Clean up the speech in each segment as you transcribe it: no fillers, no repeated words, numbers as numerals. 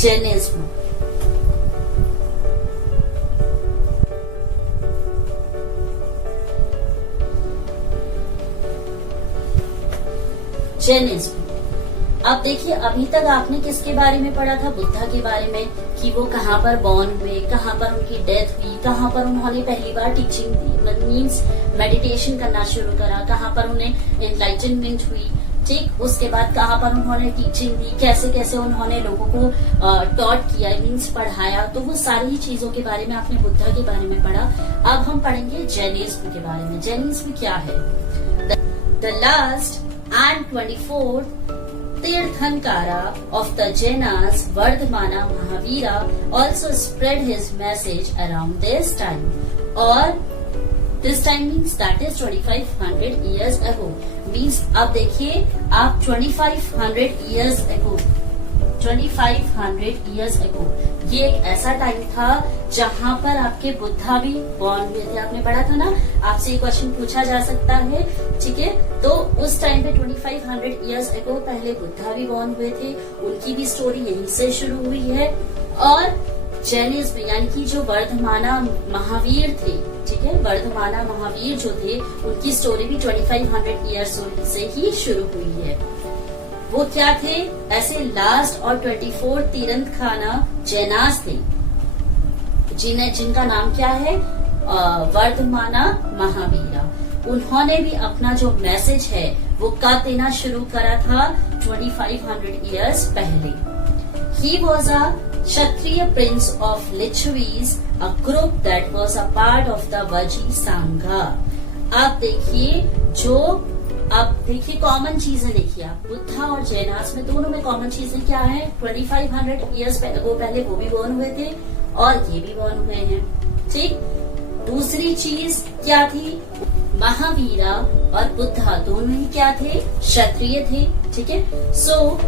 Jainism. Jainism. अब देखिए, अभी तक आपने किसके बारे में पढ़ा था? बुद्धा के बारे में, कि वो कहाँ पर बॉर्न हुए, कहाँ पर उनकी डेथ हुई, कहाँ पर उन्होंने पहली बार टीचिंग दी, मीन्स मेडिटेशन करना शुरू करा, कहाँ पर उन्हें एनलाइटनमेंट हुई, ठीक। उसके बाद कहाँ पर उन्होंने टीचिंग दी, कैसे कैसे उन्होंने लोगों को टॉट किया, मीन्स पढ़ाया। तो वो सारी ही चीजों के बारे में आपने बुद्धा के बारे में पढ़ा। अब हम पढ़ेंगे जैनिज्म के बारे में। जैनिज्म क्या है? The last and 24th Tirthankara of the Jainas, Vardhamana Mahavira, also spread his message around this time. Or this time means that is 2500 years ago. Means अब देखिए, आप 2500 years ago, 2500 years ago, ये एक ऐसा time था जहाँ पर आपके बुद्धा भी बॉर्न हुए थे। आपने पढ़ा था ना, आपसे एक क्वेश्चन पूछा जा सकता है, ठीक है। तो उस टाइम पे 2500 years ago पहले बुद्धा भी बॉर्न हुए थे, उनकी भी स्टोरी यहीं से शुरू हुई है। और जैनिज्म यानी कि जो वर्धमाना महावीर थे, ठीक है, वर्धमाना महावीर जो थे, उनकी स्टोरी भी 2500 years से ही शुरू हुई है। वो क्या थे? ऐसे लास्ट और 24 तीर्थंकरा जैनास थे, जिनका नाम क्या है? वर्धमाना महावीरा। उन्होंने भी अपना जो मैसेज है वो कब देना शुरू करा था? 2500 years पहले। He was a Kshatriya prince of Lichavis, a group that was a part of the Vaji Sangha। आप देखिए, अब देखिए कॉमन चीजें देखिए आप, बुद्धा और जैनास में दोनों में कॉमन चीजें क्या है? 2500 years पहले वो भी बॉर्न हुए थे और ये भी बॉर्न हुए हैं, ठीक। दूसरी चीज क्या थी? महावीरा और बुद्धा दोनों ही क्या थे? क्षत्रिय थे, ठीक है। सो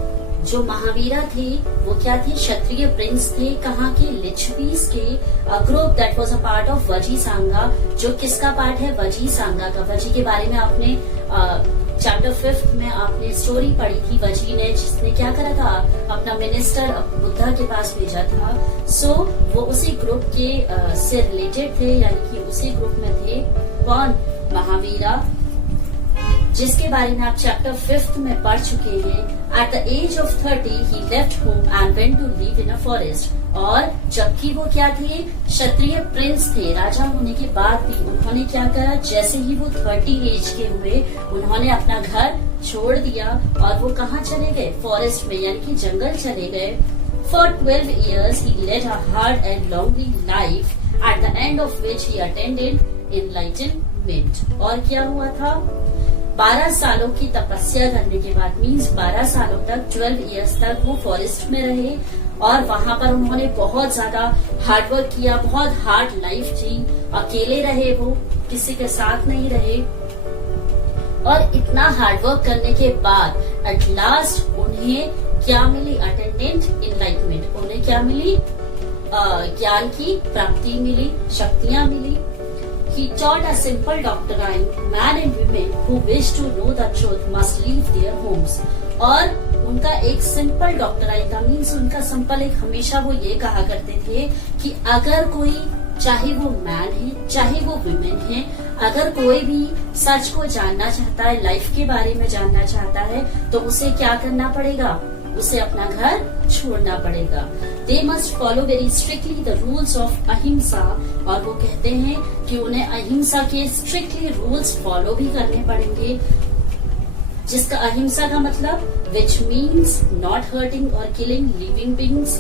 जो महावीरा थे वो क्या थे? क्षत्रिय प्रिंस थे। कहाँ के? लिच्छवीस के। Group that was a part of वजी सांगा। जो किसका पार्ट है? वजी सांगा का। वजी के बारे में आपने चैप्टर 5 में आपने स्टोरी पढ़ी थी। वजी ने, जिसने क्या करा था? अपना मिनिस्टर बुद्धा के पास भेजा था। सो वो उसी ग्रुप के से रिलेटेड थे, यानी कि उसी ग्रुप में थे। कौन? महावीरा, जिसके बारे में आप चैप्टर 5 में पढ़ चुके हैं। At the age of 30 he left home and went to live in a forest. और जबकि वो क्या थे? क्षत्रिय प्रिंस थे। राजा होने के बाद भी उन्होंने क्या करा? जैसे ही वो 30 एज के हुए, उन्होंने अपना घर छोड़ दिया और वो कहाँ चले गए? फॉरेस्ट में, यानी कि जंगल चले गए। For 12 years he led a hard and lonely life, at the end of which he attained enlightenment। और क्या हुआ था? 12 सालों की तपस्या करने के बाद, मीन्स 12 सालों तक, 12 years तक वो फॉरेस्ट में रहे और वहां पर उन्होंने बहुत ज्यादा हार्डवर्क किया, बहुत हार्ड लाइफ जी। अकेले रहे, वो किसी के साथ नहीं रहे। और इतना हार्डवर्क करने के बाद एट लास्ट उन्हें क्या मिली? Attendant enlightenment. उन्हें क्या मिली? ज्ञान की प्राप्ति मिली, शक्तियां मिली। He taught a simple doctrine, men and women who wish to know the truth must leave their homes। और उनका एक सिंपल डॉक्टराइन था, मीन्स उनका सिंपल एक, हमेशा वो ये कहा करते थे कि अगर कोई, चाहे वो मैन है चाहे वो वुमेन है, अगर कोई भी सच को जानना चाहता है, लाइफ के बारे में जानना चाहता है, तो उसे क्या करना पड़ेगा? उसे अपना घर छोड़ना पड़ेगा। They must follow very strictly the rules of अहिंसा। और वो कहते हैं कि उन्हें अहिंसा के स्ट्रिक्टली रूल्स फॉलो भी करने पड़ेंगे। जिसका अहिंसा का मतलब विच मीन्स नॉट हर्टिंग और किलिंग लिविंग बींग्स,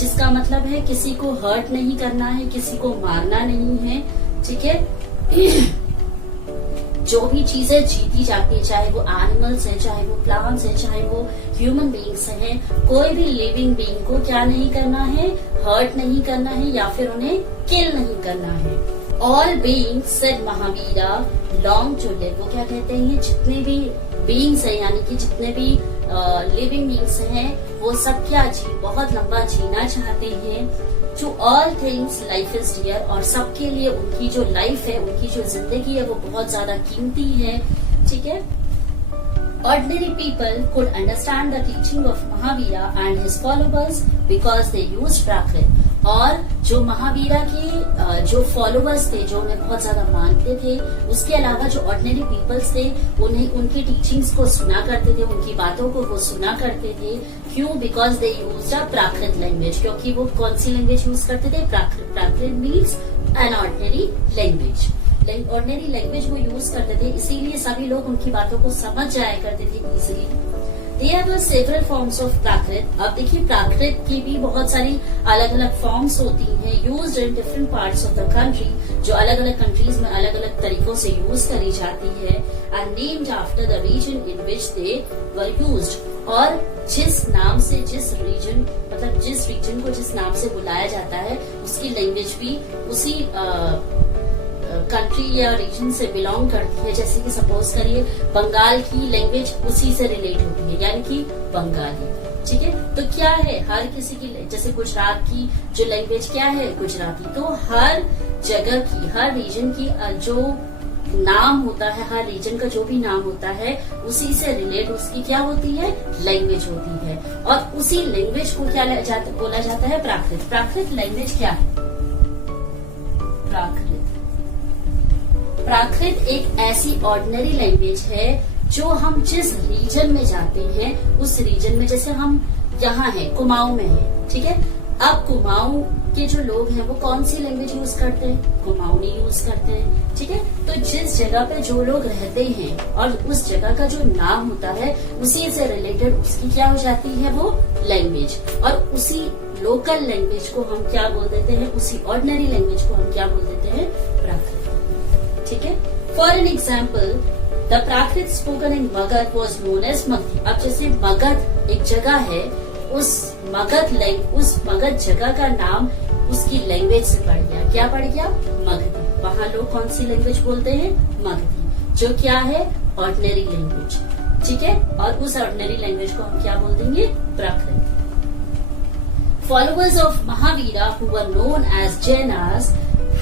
जिसका मतलब है किसी को हर्ट नहीं करना है, किसी को मारना नहीं है, ठीक है। जो भी चीजें जीती जाती है, चाहे वो एनिमल्स है, चाहे वो प्लांट्स है, चाहे वो ह्यूमन बींग्स हैं, कोई भी लिविंग बींग को क्या नहीं करना है? हर्ट नहीं करना है या फिर उन्हें किल नहीं करना है। All beings said Mahavira long to live. वो क्या कहते हैं? जितने भी बीइंग्स है, यानी कि जितने भी लिविंग बींग्स हैं, वो सब क्या बहुत लंबा जीना चाहते हैं। To all things life is dear. और सबके लिए उनकी जो लाइफ है, उनकी जो जिंदगी है, वो बहुत ज्यादा कीमती है, ठीक है। Ordinary people could understand the teaching of Mahavira and his followers because they used Prakrit. और जो महावीरा के जो फॉलोअर्स थे, जो उन्हें बहुत ज्यादा मानते थे, उसके अलावा जो ऑर्डिनरी पीपल्स थे, उन्हें उनकी टीचिंग्स को सुना करते थे, उनकी बातों को वो सुना करते थे। क्यों? Because they used a Prakrit language. क्योंकि वो कौन सी लैंग्वेज यूज करते थे? Prakrit. Prakrit means an ordinary language. Ordinary language वो यूज करते थे, इसीलिए सभी लोग उनकी बातों को समझ जाया करते थे easily. There were several forms of प्राकृत। अब देखिए प्राकृत की भी बहुत सारी अलग अलग फॉर्म्स होती हैं, used in different parts of the country, जो अलग अलग कंट्रीज में अलग अलग तरीकों से यूज करी जाती है। And named after the region in which they were used. और जिस नाम से जिस रीजन, मतलब जिस रीजन को जिस नाम से बुलाया जाता है, उसकी लैंग्वेज भी उसी कंट्री या रीजन से बिलोंग करती है। जैसे कि सपोज करिए बंगाल की लैंग्वेज उसी से रिलेट होती है, यानी कि बंगाली। ठीक है, तो क्या है, हर किसी की, जैसे गुजरात की जो लैंग्वेज क्या है? गुजराती। तो हर जगह की, हर रीजन की जो नाम होता है, हर रीजन का जो भी नाम होता है, उसी से रिलेट उसकी क्या होती है? लैंग्वेज होती है। और उसी लैंग्वेज को क्या बोला जाता है? प्राकृत। प्राकृत लैंग्वेज क्या है? प्राकृत एक ऐसी ऑर्डिनरी लैंग्वेज है जो हम जिस रीजन में जाते हैं, उस रीजन में, जैसे हम यहाँ हैं, कुमाऊं में है, ठीक है। अब कुमाऊं के जो लोग हैं वो कौन सी लैंग्वेज यूज करते हैं? कुमाऊनी यूज करते हैं, ठीक है। तो जिस जगह पे जो लोग रहते हैं और उस जगह का जो नाम होता है, उसी से रिलेटेड उसकी क्या हो जाती है? वो लैंग्वेज। और उसी लोकल लैंग्वेज को हम क्या बोल देते हैं? उसी ऑर्डिनरी लैंग्वेज को हम क्या बोल देते हैं? प्राकृत। ठीक है। For an example, the Prakrit spoken in Magadh was known as Magadhi. अब जैसे मगध एक जगह है, उस मगध जगह का नाम उसकी लैंग्वेज से पड़ गया। क्या पड़ गया? मगधी। वहाँ लोग कौन सी लैंग्वेज बोलते हैं? मगधी, जो क्या है? Ordinary language. ठीक है। और उस ऑर्डिनरी लैंग्वेज को हम क्या बोल देंगे? प्राकृत। Followers of Mahavira, who were known as Jainas,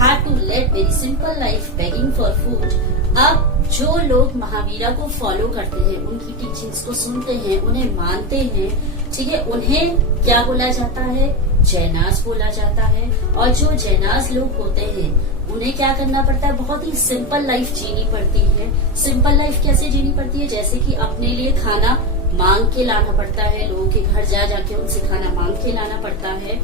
had to lead very simple life begging for food. अब जो लोग महावीरा को फॉलो करते हैं, उनकी टीचिंग्स को सुनते हैं, उन्हें मानते हैं, ठीक है, उन्हें क्या बोला जाता है? जैनास बोला जाता है। और जो जैनास लोग होते हैं, उन्हें क्या करना पड़ता है? बहुत ही सिंपल लाइफ जीनी पड़ती है। सिंपल लाइफ कैसे जीनी पड़ती है? जैसे कि अपने लिए खाना मांग के लाना पड़ता है, लोगों के घर जा जाके उनसे खाना मांग के लाना पड़ता है।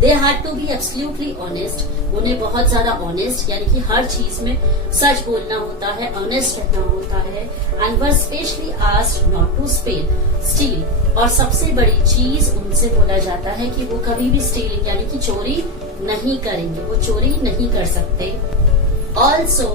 They had to be absolutely honest. उन्हें बहुत ज्यादा ऑनेस्ट, यानी कि हर चीज में सच बोलना होता है, ऑनेस्ट रहना होता है। And were specially asked not to steal. और सबसे बड़ी चीज उनसे बोला जाता है कि वो कभी भी स्टीलिंग, यानी कि चोरी नहीं करेंगे, वो चोरी नहीं कर सकते। Also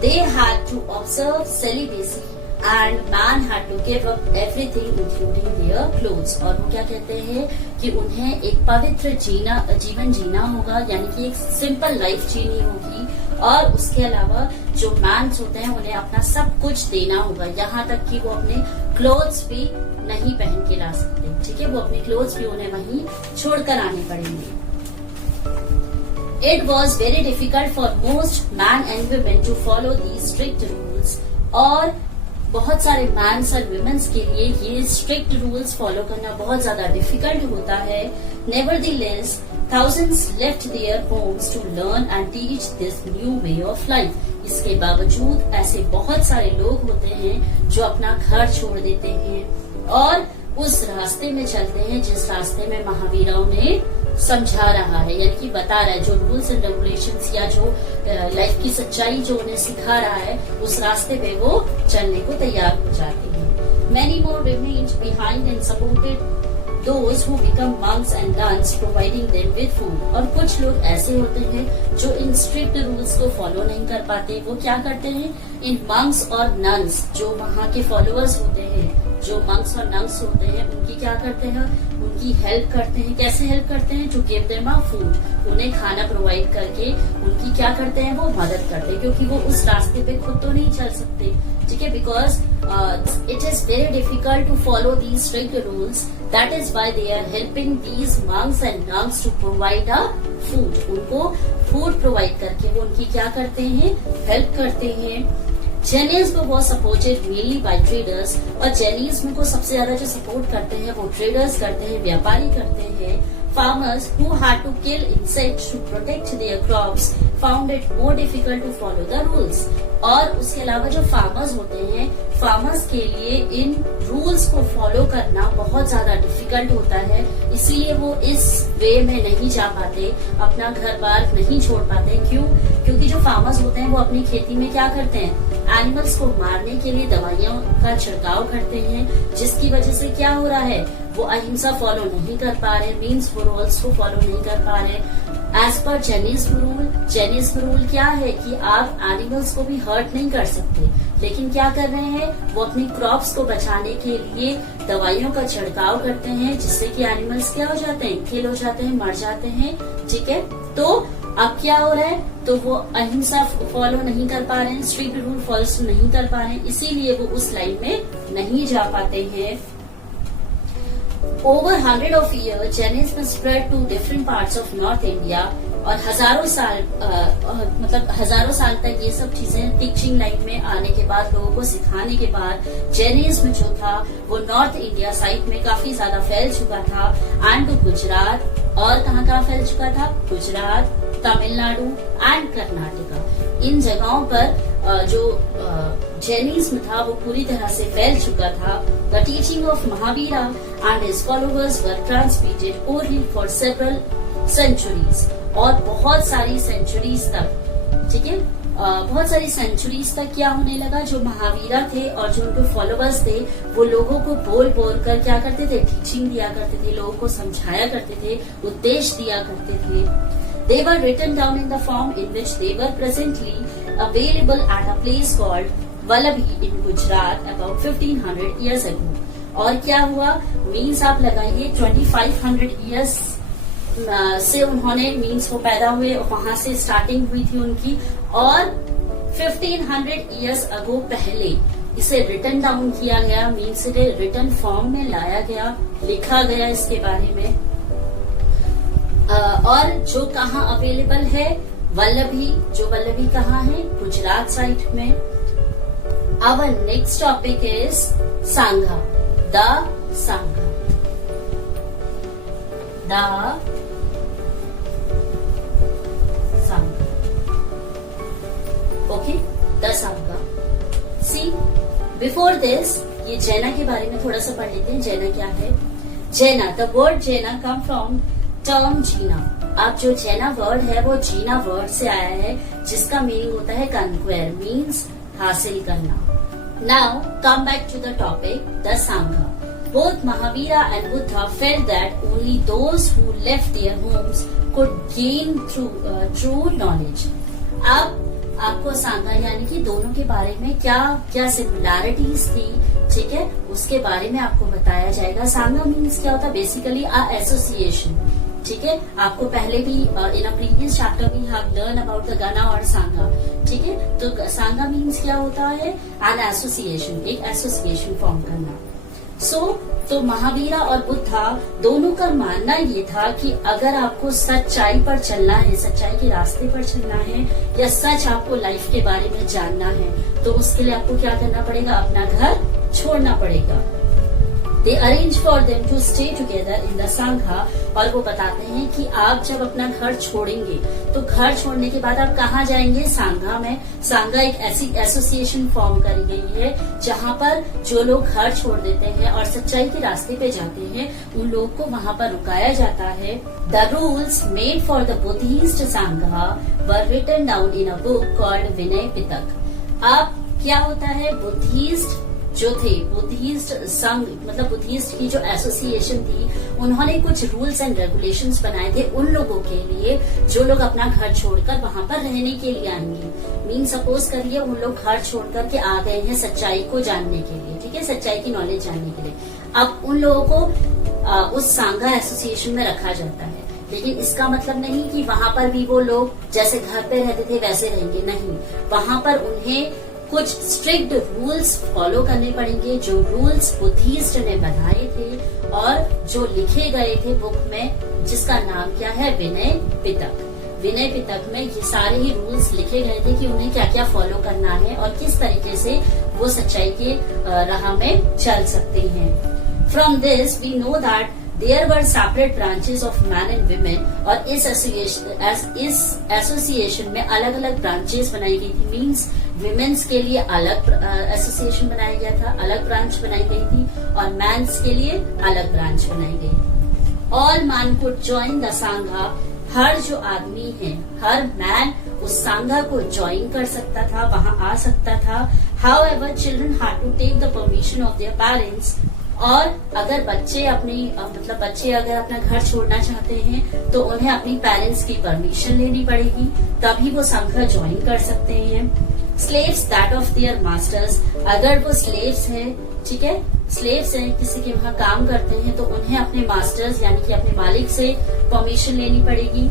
they had to observe celibacy and man had to give up everything including their clothes। और वो क्या कहते हैं कि उन्हें एक पवित्र जीवन जीना होगा, यानी कि एक सिंपल लाइफ जीनी होगी। और उसके अलावा जो मैन्स होते हैं, उन्हें अपना सब कुछ देना होगा, यहाँ तक कि वो अपने क्लोथ्स भी नहीं पहन के ला सकते। ठीक है, वो अपने क्लोथ्स भी उन्हें वहीं छोड़कर आने पड़ेंगे। It was very difficult for most men and women to follow these strict rules। और बहुत सारे मैन्स और वुमेन्स के लिए ये स्ट्रिक्ट रूल्स फॉलो करना बहुत ज्यादा डिफिकल्ट होता है। Nevertheless, thousands left their homes to learn and teach this new way of life। इसके बावजूद ऐसे बहुत सारे लोग होते हैं जो अपना घर छोड़ देते हैं और उस रास्ते में चलते हैं जिस रास्ते में महावीरा उन्हें समझा रहा है, यानी कि बता रहा है, जो रूल्स एंड रेगुलेशंस या जो लाइफ की सच्चाई जो उन्हें सिखा रहा है, उस रास्ते पे वो चलने को तैयार हो जाते हैं। Many more remained behind and supported those who become monks and nuns, providing them with food। और कुछ लोग ऐसे होते हैं जो इन स्ट्रिक्ट रूल्स को फॉलो नहीं कर पाते। वो क्या करते हैं? इन मंक्स और नन्स, जो वहाँ के फॉलोअर्स होते हैं, जो मंक्स और नन्स होते हैं, उनकी क्या करते हैं? उनकी हेल्प करते हैं। कैसे हेल्प करते हैं? To give them a food. उन्हें खाना प्रोवाइड करके उनकी क्या करते हैं? वो मदद करते हैं, क्योंकि वो उस रास्ते पे खुद तो नहीं चल सकते। ठीक है, because it is very difficult to follow these strict rules. That is why they are helping these monks and nuns to provide a food. उनको फूड प्रोवाइड करके वो उनकी क्या करते हैं? हेल्प करते हैं। Jainism was supported mainly by traders, और जैनिज्म को सबसे ज्यादा जो सपोर्ट करते हैं वो ट्रेडर्स करते हैं, व्यापारी करते हैं। Farmers who had to kill insects to protect their crops found it more difficult to follow the rules. और उसके अलावा जो फार्मर्स होते हैं, फार्मर्स के लिए इन रूल्स को फॉलो करना बहुत ज्यादा डिफिकल्ट होता है, इसीलिए वो इस वे में नहीं जा पाते, अपना घर बार नहीं छोड़ पाते। क्यों? क्योंकि जो फार्मर्स होते हैं वो अपनी खेती में क्या करते हैं, एनिमल्स को मारने के लिए दवाइयों का छिड़काव करते हैं, जिसकी वजह से क्या हो रहा है, वो अहिंसा फॉलो नहीं कर पा रहे, मीन्स वो रूल्स को फॉलो नहीं कर पा रहे। एज पर जैनिज्म रूल क्या है कि आप एनिमल्स को भी हर्ट नहीं कर सकते, लेकिन क्या कर रहे हैं, वो अपनी क्रॉप्स को बचाने के लिए दवाइयों का छिड़काव करते हैं, जिससे कि एनिमल्स क्या हो जाते हैं, किल हो जाते हैं, मर जाते हैं। ठीक है, तो अब क्या हो रहा है, तो वो अहिंसा फॉलो नहीं कर पा रहे हैं, स्ट्रिक्ट रूल फॉलो नहीं कर पा रहे हैं, इसीलिए वो उस लाइन में नहीं जा पाते हैं। Over 100 of years, Jainism spread to different parts of North India, और हजारों साल तक ये सब चीजें टीचिंग लाइन में आने के बाद, लोगों को सिखाने के बाद, जैनिज्म जो था वो नॉर्थ इंडिया साइड में काफी ज्यादा फैल चुका था, एंड गुजरात, और कहाँ फैल चुका था, गुजरात, तमिलनाडु एंड कर्नाटका। इन जगहों पर जो जैनिज्म था वो पूरी तरह से फैल चुका था। The teaching of Mahavira and his followers were transmitted orally for several centuries, और बहुत सारी सेंचुरीज तक, ठीक है, बहुत सारी सेंचुरीज तक क्या होने लगा, जो महावीरा थे और जो उनके फॉलोअर्स थे वो लोगों को बोल बोल कर क्या करते थे, टीचिंग दिया करते थे, लोगों को समझाया करते थे, उपदेश दिया करते थे। They were written down in the form in which they were presently available at a place called Vallabhi in Gujarat about 1500 years ago. और क्या हुआ, मीन्स आप लगाइए 2500 years से उन्होंने, मीन्स वो पैदा हुए, वहां से स्टार्टिंग हुई थी उनकी, और 1500 years ago पहले इसे रिटन डाउन किया गया, मीन्स इसे रिटन फॉर्म में लाया गया, लिखा गया इसके बारे में। और जो कहाँ अवेलेबल है, वल्लभी, जो वल्लभी कहाँ है, गुजरात साइड में। Our next topic is sangha, the sangha, the sangha, okay, the sangha. See before this, ये जैना के बारे में थोड़ा सा पढ़ लेते हैं। जैना क्या है? जैना, द वर्ड जैना कम फ्रॉम टर्म जीना। अब जो जैना वर्ड है वो जीना वर्ड से आया है, जिसका मीनिंग होता है कन्क्वेर, मीन्स हासिल करना। Now come back to the topic, the sangha. Both Mahavira and Buddha felt that only those who left their homes could gain true knowledge. अब आपको सांगा यानी कि दोनों के बारे में क्या क्या सिमिलैरिटीज थी, ठीक है, उसके बारे में आपको बताया जाएगा। सांगा मीन्स क्या होता है, बेसिकली अ एसोसिएशन, ठीक है, आपको पहले भी in a previous chapter we have learn about the gana और सांगा, ठीक है। तो सांगा मीन्स क्या होता है, एन एसोसिएशन, एक एसोसिएशन फॉर्म करना। तो महावीरा और बुद्धा दोनों का मानना ये था कि अगर आपको सच्चाई पर चलना है, सच्चाई के रास्ते पर चलना है, या सच आपको लाइफ के बारे में जानना है, तो उसके लिए आपको क्या करना पड़ेगा, अपना घर छोड़ना पड़ेगा। They arrange for them to stay together in the Sangha, और वो बताते हैं कि आप जब अपना घर छोड़ेंगे तो घर छोड़ने के बाद आप कहाँ जाएंगे, सांगा में। सांगा एक ऐसी एसोसिएशन फॉर्म करी गई है जहाँ पर जो लोग घर छोड़ देते हैं और सच्चाई के रास्ते पे जाते हैं, उन लोगों को वहाँ पर रुकाया जाता है। The rules made for the Buddhist Sangha were written down in a book called Vinaya Pitaka. अब क्या होता है, बुद्धिस्ट जो थे, बुद्धिस्ट संघ मतलब बुद्धिस्ट की जो एसोसिएशन थी, उन्होंने कुछ रूल्स एंड रेगुलेशंस बनाए थे उन लोगों के लिए जो लोग अपना घर छोड़कर वहां पर रहने के लिए आएंगे। मीन सपोज करिए उन लोग घर छोड़कर के आ गए हैं सच्चाई को जानने के लिए, ठीक है, सच्चाई की नॉलेज जानने के लिए। अब उन लोगों को उस सांगा एसोसिएशन में रखा जाता है, लेकिन इसका मतलब नहीं कि वहां पर भी वो लोग जैसे घर पे रहते थे वैसे रहेंगे, नहीं, वहां पर उन्हें कुछ स्ट्रिक्ट रूल्स फॉलो करने पड़ेंगे, जो रूल्स बुद्धिस्ट ने बनाए थे और जो लिखे गए थे बुक में, जिसका नाम क्या है, विनय पिटक। विनय पिटक में ये सारे ही रूल्स लिखे गए थे कि उन्हें क्या क्या फॉलो करना है और किस तरीके से वो सच्चाई के राह में चल सकते हैं। From this we know that there were separate branches of men and women, और इस एसोसिएशन में अलग अलग ब्रांचेस बनाई गई थी। मीन्स विमेन्स के लिए अलग एसोसिएशन बनाया गया था, अलग ब्रांच बनाई गई थी, और मैंस के लिए अलग ब्रांच बनाई गई थी। All man could join the संघा, हर जो आदमी है, हर मैन उस संघा को ज्वाइन कर सकता था, वहां आ सकता था। However children had to take the permission of their parents, और अगर बच्चे बच्चे अगर अपना घर छोड़ना चाहते हैं तो उन्हें अपनी पेरेंट्स की परमिशन लेनी पड़ेगी, तभी वो संघ ज्वाइन कर सकते हैं। Slaves that of their masters, अगर वो स्लेव्स हैं, ठीक है, स्लेव्स हैं, किसी के वहां काम करते हैं, तो उन्हें अपने मास्टर्स यानी कि अपने मालिक से परमिशन लेनी पड़ेगी।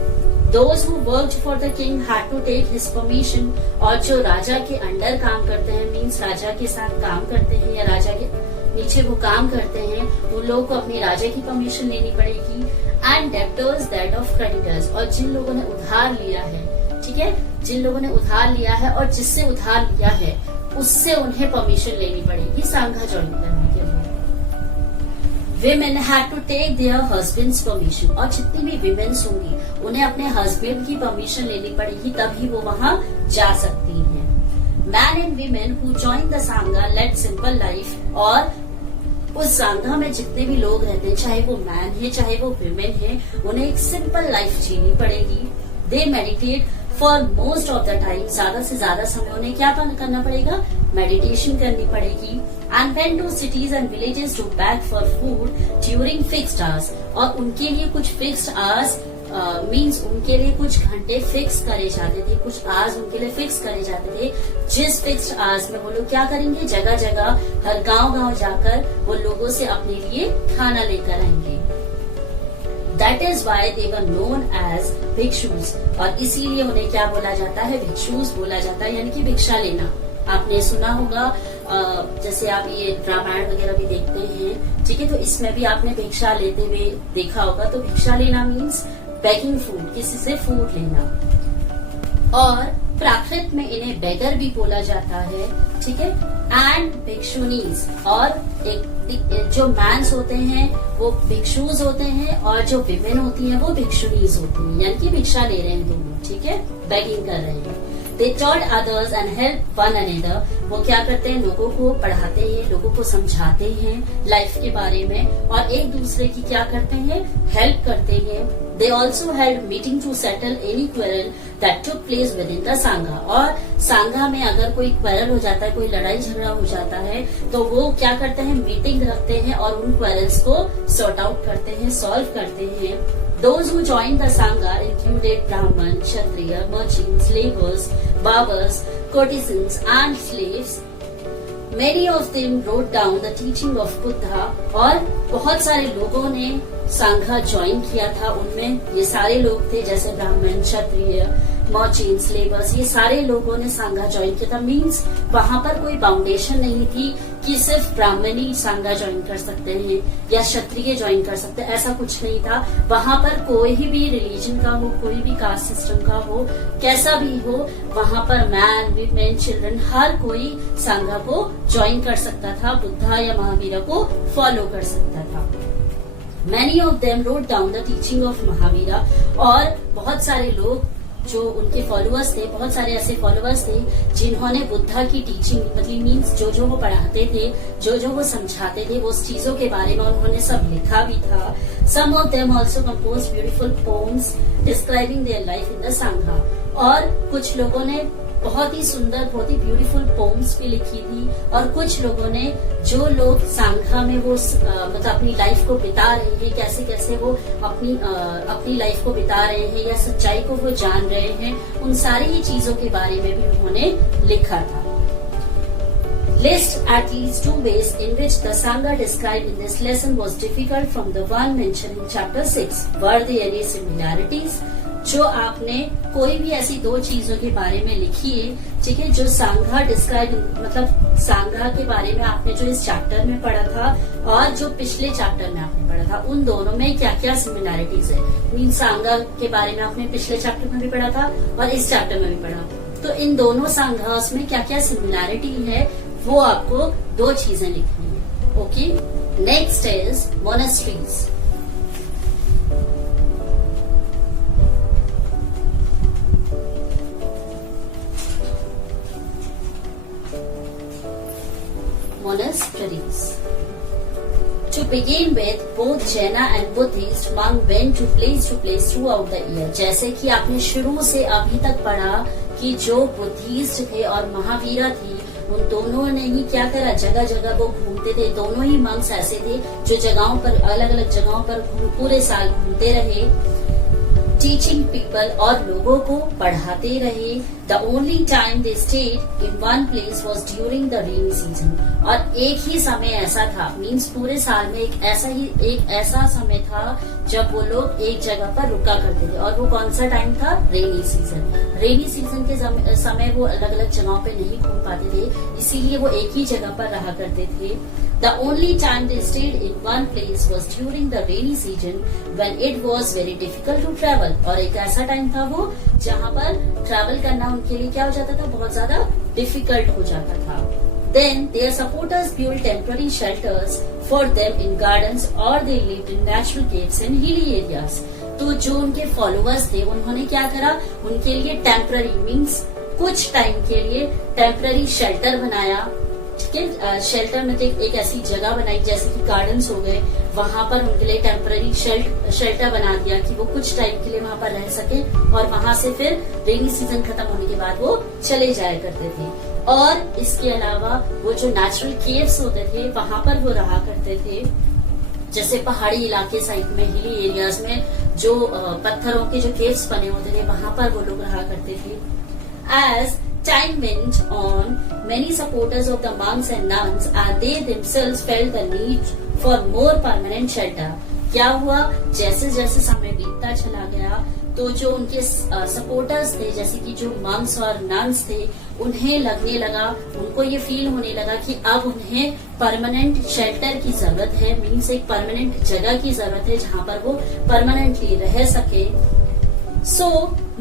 Those who worked for the king had to take his permission, और जो राजा के अंडर काम करते हैं, मीन्स राजा के साथ काम करते हैं या राजा के नीचे वो काम करते हैं, उन लोगों को अपने राजा की परमिशन लेनी पड़ेगी। And debtors that of creditors, और जिन लोगों ने उधार लिया है, ठीक है, जिन लोगों ने उधार लिया है और जिससे उधार लिया है उससे उन्हें परमिशन लेनी पड़ेगी संघा ज्वाइन करने के लिए। Women had to take their husband's permission, और जितनी भी विमेन्स होंगी उन्हें अपने हस्बैंड की परमिशन लेनी पड़ेगी, तभी वो वहां जा सकती हैं। Man and women who join the संघा लेड सिंपल लाइफ, और उस संघा में जितने भी लोग रहते हैं, चाहे वो मैन है चाहे वो विमेन है, उन्हें एक सिंपल लाइफ जीनी पड़ेगी। They meditate for most of the time, ज्यादा से ज्यादा समय उन्हें क्या करना पड़ेगा, मेडिटेशन करनी पड़ेगी। And went to cities and villages to beg for food during fixed hours, और उनके लिए कुछ फिक्स्ड आवर्स मीन्स उनके लिए कुछ घंटे फिक्स करे जाते थे, कुछ आवर्स उनके लिए फिक्स करे जाते थे, जिस फिक्स्ड आवर्स में वो लोग क्या करेंगे, जगह जगह हर गांव जाकर वो लोगों से अपने लिए खाना लेकर आएंगे। That is why they were known as bhikshus, और इसीलिए उन्हें क्या बोला जाता है, भिक्षुस बोला जाता है, यानी कि भिक्षा लेना। आपने सुना होगा, जैसे आप ये रामायण वगैरह भी देखते हैं, ठीक है, तो इसमें भी आपने भिक्षा लेते हुए देखा होगा। तो भिक्षा लेना मीन्स बेगिंग फूड, किसी से फूड लेना। और प्राकृत में इन्हें बेगर भी बोला जाता है, ठीक है। एंड भिक्षुनीज, और एक जो मैंस होते हैं वो भिक्षुज होते हैं, और जो विमेन होती हैं वो भिक्षुनीज होती हैं, यानी कि भिक्षा ले रहे हैं दोनों, ठीक है, बेगिंग कर रहे हैं। They taught others and helped one another, वो क्या करते हैं, लोगों को पढ़ाते हैं, लोगों को समझाते हैं लाइफ के बारे में, और एक दूसरे की क्या करते हैं, हेल्प करते हैं। They also held meeting to settle any quarrel that took place within the संघा, और संघा में अगर कोई क्वेरल हो जाता है, कोई लड़ाई झगड़ा हो जाता है, तो वो क्या करते हैं, मीटिंग रखते हैं और उन क्वेरल्स को सॉर्ट आउट करते हैं, सॉल्व करते हैं। Those who joined the Sangha included Brahman, Kshatriya, merchants, laborers, barbers, courtesans and slaves. Many of them wrote down the teaching of Buddha, और बहुत सारे लोगों ने संघा ज्वाइन किया था। उनमें ये सारे लोग थे, जैसे ब्राह्मण, क्षत्रिय, मर्चेंट्स, लेबर्स, ये सारे लोगों ने संघा ज्वाइन किया था। मीन्स वहां पर कोई बाउंडेशन नहीं थी कि सिर्फ ब्राह्मण ही संघा ज्वाइन कर सकते हैं या क्षत्रिय ज्वाइन कर सकते हैं, ऐसा कुछ नहीं था। वहां पर कोई भी रिलीजन का हो, कोई भी कास्ट सिस्टम का हो, कैसा भी हो, वहां पर मैन, वीमेन, चिल्ड्रन, हर कोई संघा को ज्वाइन कर सकता था, बुद्धा या महावीर को फॉलो कर सकता था। Many of them wrote down the teaching of Mahavira, और बहुत सारे लोग जो उनके फॉलोअर्स थे, बहुत सारे ऐसे फॉलोअर्स थे जिन्होंने बुद्धा की टीचिंग, मतलब मीन्स जो वो पढ़ाते थे, जो वो समझाते थे, वो चीजों के बारे में उन्होंने सब लिखा भी था। Some of them also composed beautiful poems describing their life in the Sangha, और कुछ लोगों ने बहुत ही सुंदर, बहुत ही ब्यूटीफुल पोम्स भी लिखी थी, और कुछ लोगों ने, जो लोग संघा में वो मतलब अपनी लाइफ को बिता रहे हैं, कैसे कैसे वो अपनी लाइफ को बिता रहे हैं या सच्चाई को वो जान रहे हैं, उन सारी ही चीजों के बारे में भी उन्होंने लिखा था। List at least 2 ways in which the Sangha described in this lesson was difficult from the one mentioned in chapter 6. Were there any similarities? जो आपने कोई भी ऐसी दो चीजों के बारे में लिखी है, ठीक है, जो सांघा डिस्क्राइब, मतलब सांघा के बारे में आपने जो इस चैप्टर में पढ़ा था और जो पिछले चैप्टर में आपने पढ़ा था, उन दोनों में क्या क्या सिमिलैरिटीज है। मीन सांघा के बारे में आपने पिछले चैप्टर में भी पढ़ा था और इस चैप्टर में भी पढ़ा, तो इन दोनों सांघास में क्या क्या सिमिलैरिटी है वो आपको दो चीजें लिखनी है। Okay, next is monasteries. Monasteries. To begin with, both Jaina and Buddhist monks went to place throughout the year. जैसे कि आपने शुरू से अभी तक पढ़ा कि जो बुद्धिस्ट थे और महावीरा थी, उन दोनों ने ही क्या करा, जगह जगह वो घूमते थे। दोनों ही मंक्स ऐसे थे जो जगहों पर, अलग अलग जगहों पर पूरे साल घूमते रहे, टीचिंग पीपल, और लोगों को पढ़ाते रहे। The only time they stayed in one place was during the rainy season. और एक ही समय ऐसा था, मीन्स पूरे साल में एक ऐसा समय था जब वो लोग एक जगह पर रुका करते थे। और वो कौन सा टाइम था? Rainy season. रेनी सीजन के समय वो अलग अलग जगहों पे नहीं घूम पाते थे, इसीलिए वो एक ही जगह पर रहा करते थे। The only time they stayed in one place was during the rainy season when it was very difficult to travel. और एक ऐसा टाइम था वो जहाँ पर ट्रैवल करना उनके लिए क्या हो जाता था, बहुत ज्यादा डिफिकल्ट हो जाता था। Then their supporters built temporary shelters for them in gardens or they lived in natural caves and hilly areas. तो जो उनके फॉलोअर्स थे उन्होंने क्या करा, उनके लिए टेम्पररी मीन्स कुछ टाइम के लिए टेम्पररी शेल्टर बनाया। ठीक है, शेल्टर में एक ऐसी जगह बनाई जैसे कि गार्डन्स हो गए, वहां पर उनके लिए टेम्पररी शेल्टर बना दिया कि वो कुछ टाइम के लिए वहां पर रह सके और वहां से फिर रेनी सीजन खत्म होने के बाद वो चले जाया करते थे। और इसके अलावा वो जो नेचुरल केव्स होते थे वहां पर वो रहा करते थे, जैसे पहाड़ी इलाके साइड में, हिली एरियाज में जो पत्थरों के जो केव्स बने होते थे वहां पर वो लोग रहा करते थे। As time went on, many supporters of the monks and nuns and they themselves felt the need for more permanent shelter. क्या हुआ, जैसे जैसे समय बीतता चला गया तो जो उनके सपोर्टर्स थे, जैसे कि जो मंक्स और नन्स थे, उन्हें लगने लगा, उनको ये फील होने लगा कि अब उन्हें परमानेंट शेल्टर की जरूरत है, मीन्स एक परमानेंट जगह की जरूरत है जहाँ पर वो परमानेंटली रह सके। सो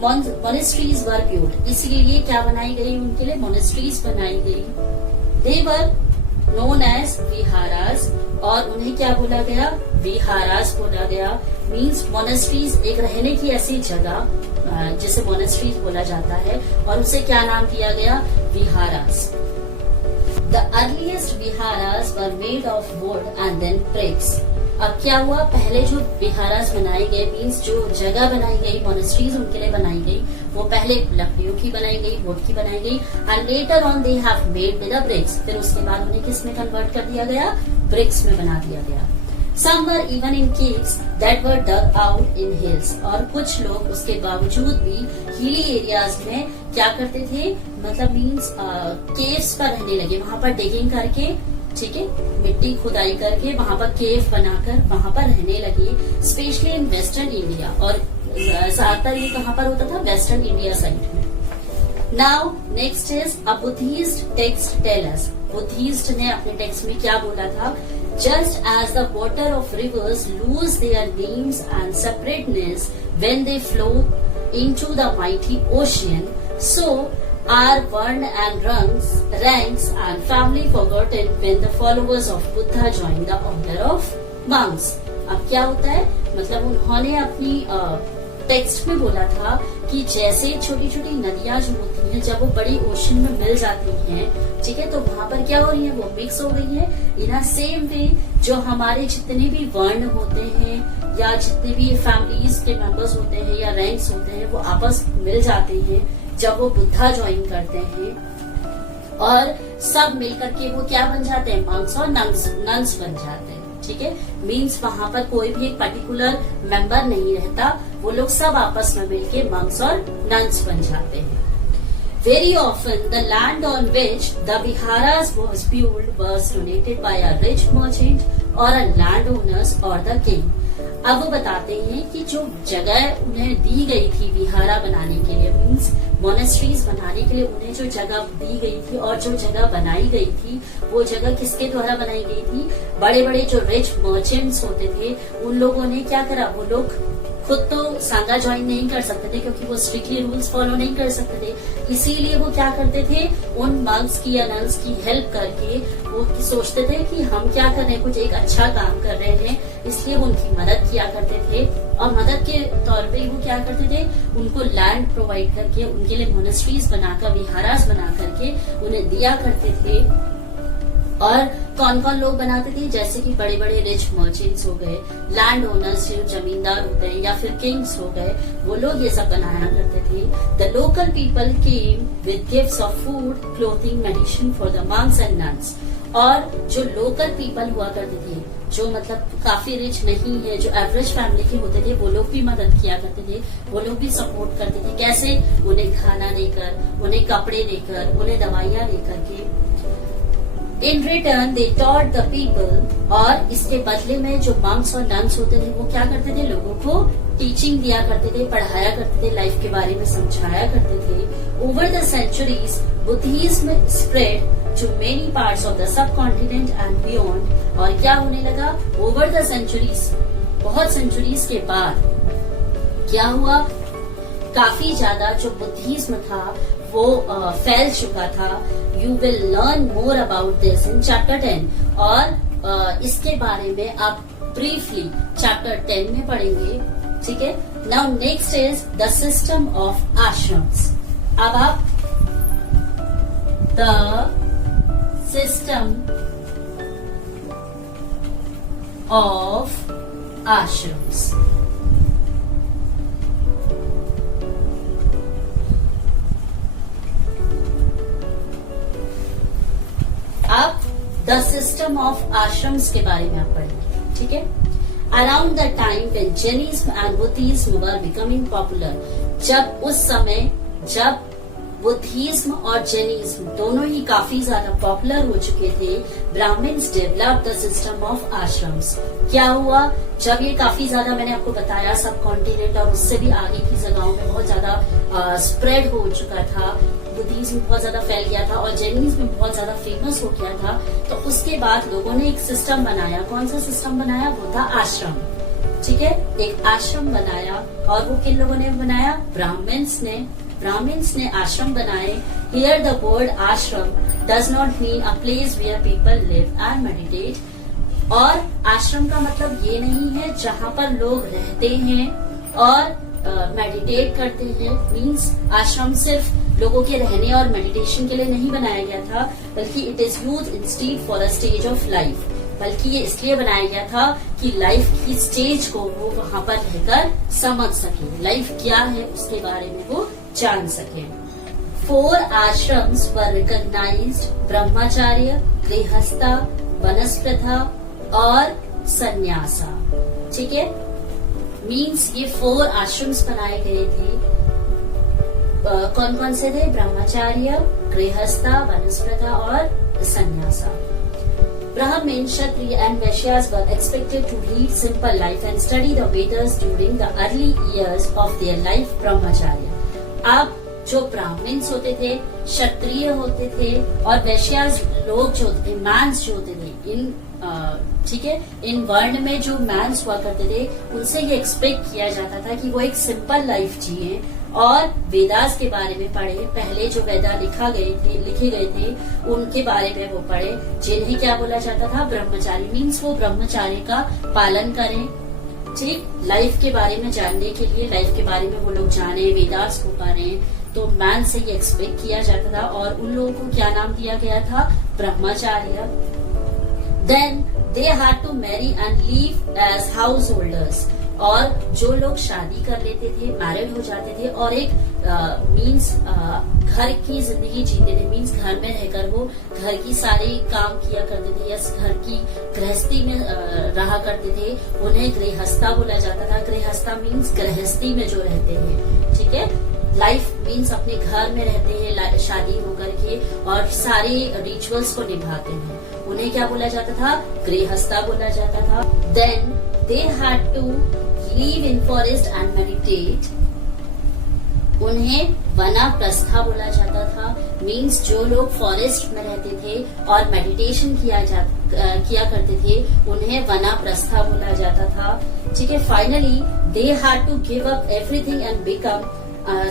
मोनेस्ट्रीज वर बिल्ट, इसीलिए क्या बनाई गई, उनके लिए मोनेस्ट्रीज बनाई गई। दे वर नोन एज विहारास, और उन्हें क्या बोला गया, विहारास बोला गया। मीन्स मोनेस्ट्रीज एक रहने की ऐसी जगह जिसे मोनेस्ट्रीज बोला जाता है, और उसे क्या नाम दिया गया, viharas. The earliest viharas were made of wood and then bricks. अब क्या हुआ, पहले जो विहारास बनाए गए, मीन्स जो जगह बनाई गई, मोनेस्ट्रीज उनके लिए बनाई गई, वो पहले लकड़ियों की बनाई गई, वुड की बनाई गई, and later on they have made with bricks. फिर उसके बाद उन्हें किस में कन्वर्ट कर दिया गया, ब्रिक्स में बना दिया गया। Some were even in caves that were dug out in hills, और कुछ लोग उसके बावजूद भी हिली एरियाज में क्या करते थे, मतलब मीन्स केव्स पर रहने लगे, वहां पर डिगिंग करके, ठीक है, मिट्टी खुदाई करके वहां पर केव बनाकर वहां पर रहने लगे, स्पेशली इन वेस्टर्न इंडिया। और ज्यादातर ये कहाँ पर होता था, वेस्टर्न इंडिया साइड में। Now next is a Buddhist text tell us. Buddhist ने अपने टेक्स्ट में क्या बोला था, just as the water of rivers lose their names and separateness when they flow into the mighty ocean, so are Varna and ranks and family forgotten when the followers of Buddha join the order of monks. अब क्या होता है, मतलब उन्होंने अपनी text में बोला था कि जैसे छोटी छोटी नदियां जो होती हैं जब वो बड़ी ओशन में मिल जाती हैं, ठीक है, तो वहां पर क्या हो रही है, वो मिक्स हो गई है। इन अ सेम वे जो हमारे जितने भी वर्ण होते हैं या जितने भी फैमिलीज के मेंबर्स होते हैं या रैंक्स होते हैं, वो आपस मिल जाते हैं जब वो बुद्धा ज्वाइन करते हैं, और सब मिलकर के वो क्या बन जाते हैं, मंक्स और नन्स बन जाते हैं। ठीक है, मीन्स वहां पर कोई भी एक पर्टिकुलर मेंबर नहीं रहता, वो लोग सब आपस में मिलके मंक्स और नन्स बन जाते हैं। Very often, the land on which the viharas was built was donated by a rich merchant or a landowners or the king. अब वो बताते हैं कि जो जगह उन्हें दी गई थी विहारा बनाने के लिए, मीन्स मोनेस्ट्रीज बनाने के लिए उन्हें जो जगह दी गई थी और जो जगह बनाई गई थी, वो जगह किसके द्वारा बनाई गई थी? बड़े बड़े जो रिच मर्चेंट्स होते थे उन लोगों ने क्या करा, वो लोग खुद तो सांगा ज्वाइन नहीं कर सकते थे क्योंकि वो स्ट्रिक्टली रूल्स फॉलो नहीं कर सकते थे, इसीलिए वो क्या करते थे, उन मंक्स की या नन्स की हेल्प करके वो सोचते थे कि हम क्या कर रहे हैं, कुछ एक अच्छा काम कर रहे हैं, इसलिए वो उनकी मदद किया करते थे। और मदद के तौर पे वो क्या करते थे, उनको लैंड प्रोवाइड करके उनके लिए मोनेस्ट्रीज बनाकर, विहारास बना करके उन्हें दिया करते थे। और कौन कौन लोग बनाते थे, जैसे कि बड़े बड़े रिच मर्चेंट्स हो गए, लैंड ओनर्स जो जमींदार होते हैं, या फिर किंग्स हो गए, वो लोग ये सब बनाया करते थे। The local people came with gifts of food, clothing, medicine for the monks and nuns. और जो लोकल पीपल हुआ करते थे, जो मतलब काफी रिच नहीं है, जो एवरेज फैमिली के होते थे, वो लोग भी मदद किया करते थे, वो लोग भी सपोर्ट करते थे। कैसे? उन्हें खाना देकर, उन्हें कपड़े देकर, उन्हें दवाइयां देकर के। In return they taught the people, और इसके बदले में जो मंक्स और नन्स होते थे वो क्या करते थे, लोगों को टीचिंग दिया करते थे, पढ़ाया करते थे, लाइफ के बारे में समझाया करते थे। Over the centuries Buddhism spread to many parts of the subcontinent and beyond. और क्या होने लगा, ओवर द सेंचुरीज, बहुत सेंचुरीज के बाद क्या हुआ, काफी ज्यादा जो बुद्धिज्म था वो फैल चुका था। You will learn more about this in chapter 10, और इसके बारे में आप ब्रीफली चैप्टर 10 में पढ़ेंगे, ठीक है। Now next is the system of ashrams. अब आप द सिस्टम ऑफ आश्रम्स, अब द सिस्टम ऑफ आश्रम्स के बारे में आप पढ़ेंगे, ठीक है। Around the time when Jainism and Buddhism were becoming popular, जब उस समय जब बुद्धिज्म और जैनिज्म दोनों ही काफी ज्यादा पॉपुलर हो चुके थे, Brahmins develop the system of ashrams. क्या हुआ, जब ये काफी ज्यादा, मैंने आपको बताया, सब कॉन्टिनेंट और उससे भी आगे की जगहों में बहुत ज्यादा स्प्रेड हो चुका था, बुद्धिज्म बहुत ज्यादा फैल गया था और जैनिज्म बहुत ज्यादा फेमस हो गया था, तो उसके बाद लोगों ने एक सिस्टम बनाया। कौन सा सिस्टम बनाया? वो था आश्रम, ठीक है। एक आश्रम बनाया, और वो किन लोगों ने बनाया? ब्राह्मण्स ने आश्रम बनाए। Here the word ashram does not mean a place where people live and meditate. और आश्रम का मतलब ये नहीं है जहाँ पर लोग रहते हैं और मेडिटेट करते हैं। मीन्स आश्रम सिर्फ लोगों के रहने और मेडिटेशन के लिए नहीं बनाया गया था, बल्कि it is used instead for a stage of life. बल्कि ये इसलिए बनाया गया था कि लाइफ की स्टेज को वो वहाँ पर रहकर समझ सके, लाइफ क्या है उसके बारे में वो जान सके। 4 आश्रम्स वर रिकॉग्नाइज्ड, ब्रह्मचार्य, गृहस्था, वनस्पथा और संन्यासा, ठीक है। मीन्स ये 4 आश्रम्स बनाए गए थे। कौन कौन से थे? ब्रह्मचार्य, गृहस्था, वनस्पथा और संन्यासा। Brahmin, Kshatriya and Vaishyas were expected to lead simple life and study the Vedas during the early years of their life, brahmacharya। अब जो ब्राह्मण्स होते थे, क्षत्रिय होते थे और वैश्यास लोग जो होते थे, मैंस जो होते थे, इन ठीक है, इन वर्ण में जो मैंस हुआ करते थे, उनसे ये एक्सपेक्ट किया जाता था कि वो एक सिंपल लाइफ जिए और वेदास के बारे में पढ़े। पहले जो वेदा लिखे गए थे उनके बारे में वो पढ़े, जिन्हें क्या बोला जाता था? ब्रह्मचारी। मीन्स वो ब्रह्मचारी का पालन करें, ठीक। लाइफ के बारे में जानने के लिए, लाइफ के बारे में वो लोग जाने, वेदास को पढ़ें, तो मैन से ये एक्सपेक्ट किया जाता था। और उन लोगों को क्या नाम दिया गया था? Brahmacharya. Then they had to marry and live as householders. और जो लोग शादी कर लेते थे, मैरिड हो जाते थे और एक मीन्स घर की जिंदगी जीते थे, मीन्स घर में रहकर वो घर की सारे काम किया करते थे या घर की गृहस्थी में रहा करते थे, उन्हें गृहस्था बोला जाता था। गृहस्था मीन्स गृहस्थी में जो रहते हैं, ठीक है। लाइफ मीन्स अपने घर में रहते हैं शादी होकर के और सारे रिचुअल्स को निभाते हैं, उन्हें क्या बोला जाता था? गृहस्था बोला जाता था। Then they had to live in forest and meditate, उन्हें वनाप्रस्था बोला जाता था। मीन्स जो लोग फॉरेस्ट में रहते थे और मेडिटेशन किया करते थे उन्हें वनाप्रस्था बोला जाता था। ठीक है, finally they had to give up everything and become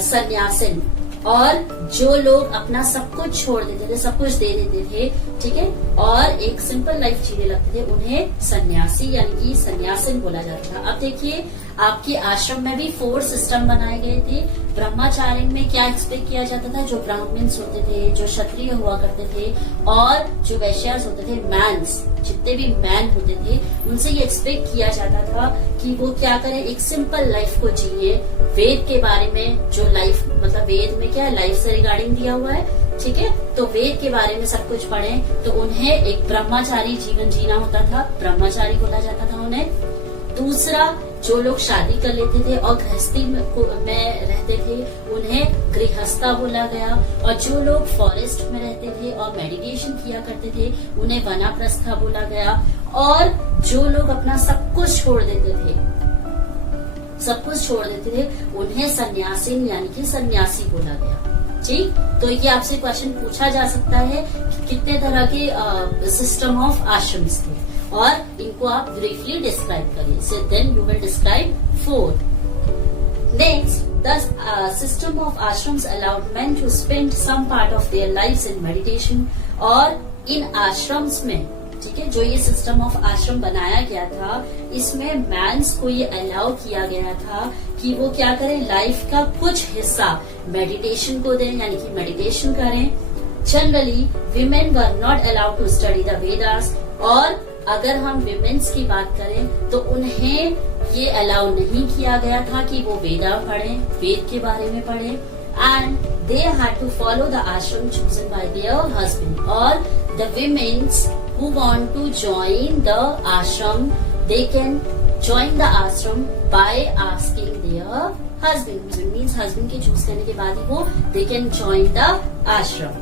sanyasin, और जो लोग अपना सब कुछ छोड़ देते थे, सब कुछ दे देते थे, ठीक है, और एक सिंपल लाइफ जीने लगते थे, उन्हें सन्यासी यानी कि सन्यासिन बोला जाता था। अब देखिए, आपके आश्रम में भी 4 सिस्टम बनाए गए थे। ब्रह्मचार्य में क्या एक्सपेक्ट किया जाता था, जो ब्राह्मण्स होते थे, जो क्षत्रिय हुआ करते थे, और जो वैश्यास होते थे, मैन्स, जितने भी मैन होते थे, उनसे ये एक्सपेक्ट किया जाता था कि वो क्या करें, एक सिंपल लाइफ को जिए। वेद के बारे में, जो लाइफ मतलब वेद में क्या है, लाइफ से रिगार्डिंग दिया हुआ है, ठीक है, तो वेद के बारे में सब कुछ पढ़ें, तो उन्हें एक ब्रह्मचारी जीवन जीना होता था, ब्रह्मचारी बोला जाता था उन्हें। दूसरा, जो लोग शादी कर लेते थे और गृहस्थी में रहते थे उन्हें गृहस्था बोला गया, और जो लोग फॉरेस्ट में रहते थे और मेडिटेशन किया करते थे उन्हें वनाप्रस्था बोला गया, और जो लोग अपना सब कुछ छोड़ देते थे उन्हें सन्यासिन यानी कि सन्यासी बोला गया। ठीक, तो ये आपसे क्वेश्चन पूछा जा सकता है कि कितने तरह के सिस्टम ऑफ आश्रम्स थे, और इनको आप ब्रीफली डिस्क्राइब करिए। So then you will describe 4. Next, the system of ashrams allowed men to spend some part of their lives in meditation, और इन आश्रम्स में, ठीक है, जो ये सिस्टम ऑफ आश्रम बनाया गया था, इसमें मैंस को ये अलाउ किया गया था कि वो क्या करें, लाइफ का कुछ हिस्सा मेडिटेशन को दें, यानी कि मेडिटेशन करें। Generally women were not allowed to study the Vedas, और अगर हम विमेन्स की बात करें तो उन्हें ये अलाउ नहीं किया गया था कि वो वेदा पढ़ें, वेद के बारे में पढ़ें, and they had to follow the ashram chosen by their husband, और the womens who want to join the ashram, they can join the ashram by asking their husband. Means husband के choose करने के बाद ही वो they can join the ashram.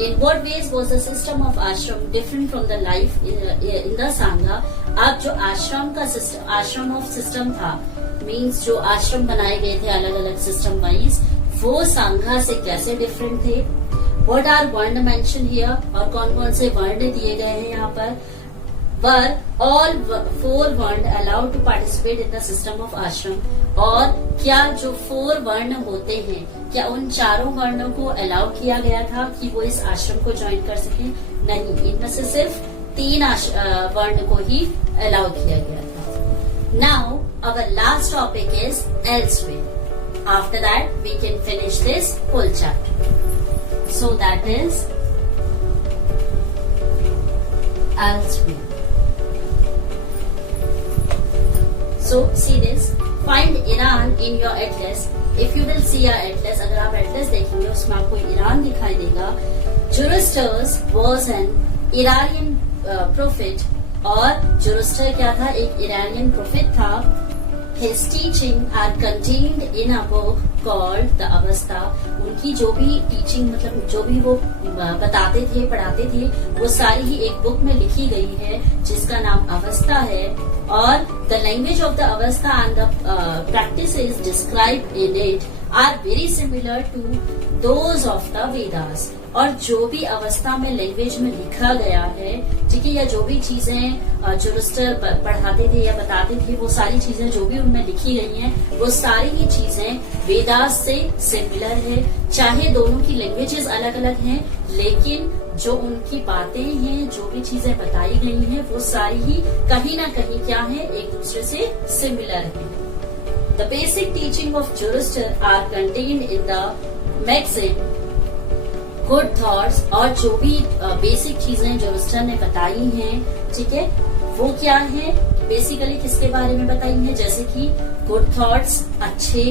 In what ways was the system of ashram different from the life in the sangha? अब जो आश्रम का system, आश्रम ऑफ सिस्टम था, मीन्स जो आश्रम बनाए गए थे अलग अलग सिस्टम वाइज, वो संघा से कैसे डिफरेंट थे। What are वर्ण मेंशन हियर, और कौन कौन से वर्ण दिए गए हैं यहाँ पर। Were all 4 वर्ण allowed to participate in the system of आश्रम, और क्या जो 4 वर्ण होते हैं, क्या उन चारों वर्णों को अलाउ किया गया था कि वो इस आश्रम को ज्वाइन कर सके? नहीं, इनमें से सिर्फ 3 वर्ण को ही अलाउ किया गया था। Now our last topic is elsewhere. After that we can finish this whole chapter. So that is elsewhere. So see this. Find Iran in your atlas. If you will see your atlas, अगर आप atlas देखेंगे उसमें आपको Iran दिखाई देगा. Zoroaster was an Iranian prophet, और Zoroaster क्या था, एक ईरानियन प्रोफेट था. His teaching are contained in a book called the Avesta. उनकी जो भी टीचिंग मतलब जो भी वो बताते थे, पढ़ाते थे, वो सारी ही एक बुक में लिखी गई है जिसका नाम अवस्था है. और the language of the Avesta and the practices described in it are very similar to those of the Vedas. और जो भी अवस्था में लैंग्वेज में लिखा गया है, ठीक है, या जो भी चीजें जोरोस्टर पढ़ाते थे या बताते थे, वो सारी चीजें जो भी उनमें लिखी गई हैं, वो सारी ही चीजें वेदास से सिमिलर है. चाहे दोनों की लैंग्वेजेस अलग अलग हैं, लेकिन जो उनकी बातें हैं, जो भी चीजें बताई गई हैं, वो सारी ही कहीं ना कहीं क्या है, एक दूसरे से सिमिलर है. The basic teaching of Zoroaster are contained in the maxim good thoughts. और जो भी बेसिक चीजें जोरोस्टर ने बताई हैं, ठीक है, वो क्या है, बेसिकली किसके बारे में बताई हैं, जैसे कि गुड थॉट्स, अच्छे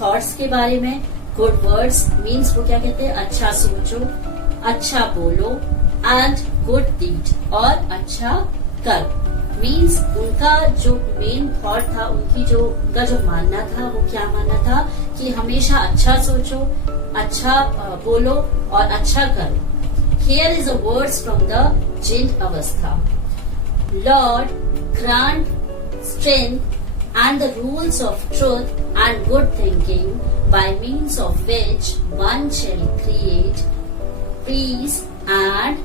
थॉट्स के बारे में. गुड वर्ड्स मीन्स वो क्या कहते हैं, अच्छा सोचो, अच्छा बोलो, एंड गुड डीड, और अच्छा कर. मीन्स उनका जो मेन थॉट था, उनका जो मानना था, वो क्या मानना था कि हमेशा अच्छा सोचो, अच्छा बोलो और अच्छा करो. Here is a words from the Jind Avastha. Lord, grant strength, and the rules of truth and good thinking, by means of which one shall create peace and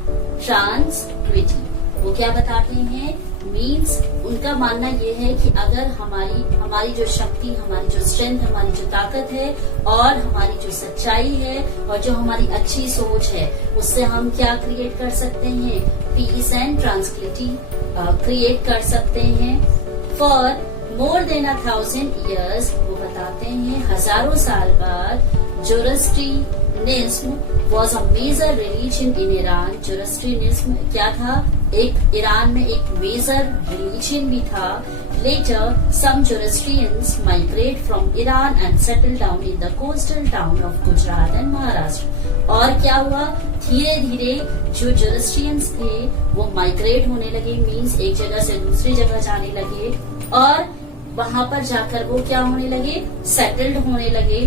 tranquility. वो क्या बताते हैं? मीन्स उनका मानना ये है कि अगर हमारी जो शक्ति, हमारी जो स्ट्रेंथ, हमारी जो ताकत है और हमारी जो सच्चाई है और जो हमारी अच्छी सोच है, उससे हम क्या क्रिएट कर सकते हैं? पीस एंड ट्रांसक्विलिटी क्रिएट कर सकते हैं। फॉर मोर देन 1000 years, वो बताते हैं हजारों साल बाद, Zoroastrianism was a major religion in Iran. Zoroastrianism क्या था? एक ईरान में एक मेजर रिलीजन भी था। Later some Zoroastrians migrate from Iran and settle down in the coastal town of Gujarat and Maharashtra. और क्या हुआ? धीरे धीरे जो जोरोस्ट्रियंस थे वो माइग्रेट होने लगे, मीन्स एक जगह से दूसरी जगह जाने लगे और वहां पर जाकर वो क्या होने लगे? सेटल्ड होने लगे।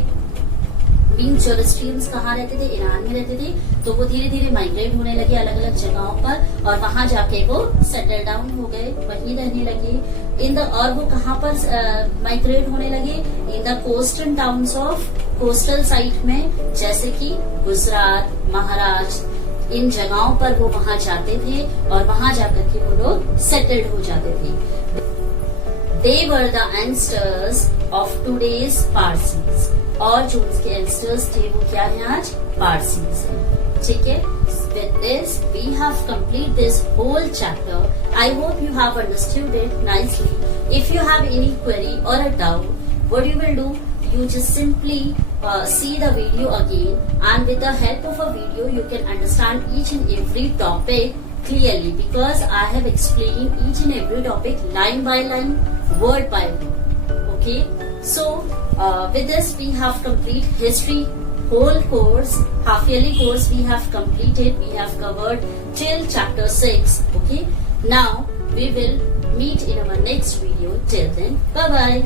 मीन्स जोरोस्ट्रियंस कहाँ रहते थे? ईरान में रहते थे। तो वो धीरे धीरे माइग्रेट होने लगे अलग अलग जगहों पर और वहां जाके वो सेटल डाउन हो गए, वहीं रहने लगे। और वो कहाँ पर माइग्रेट होने लगे? इन the coastal towns of coastal site में, जैसे कि गुजरात, महाराष्ट्र, इन जगहों पर वो वहां जाते थे और वहां जाकर के वो लोग सेटल्ड हो जाते थे। They were the ancestors of today's Parsis. और जो उसके ancestors थे वो क्या है आज? Parsis हैं। ठीक है? With this, we have completed this whole chapter. I hope you have understood it nicely. If you have any query or a doubt, what you will do? You just simply see the video again, and with the help of a video, you can understand each and every topic clearly, because I have explained each and every topic line by line, word by word. Okay, so with this we have complete history whole course, half yearly course we have completed. We have covered till chapter 6. Okay, now we will meet in our next video. Till then, bye bye.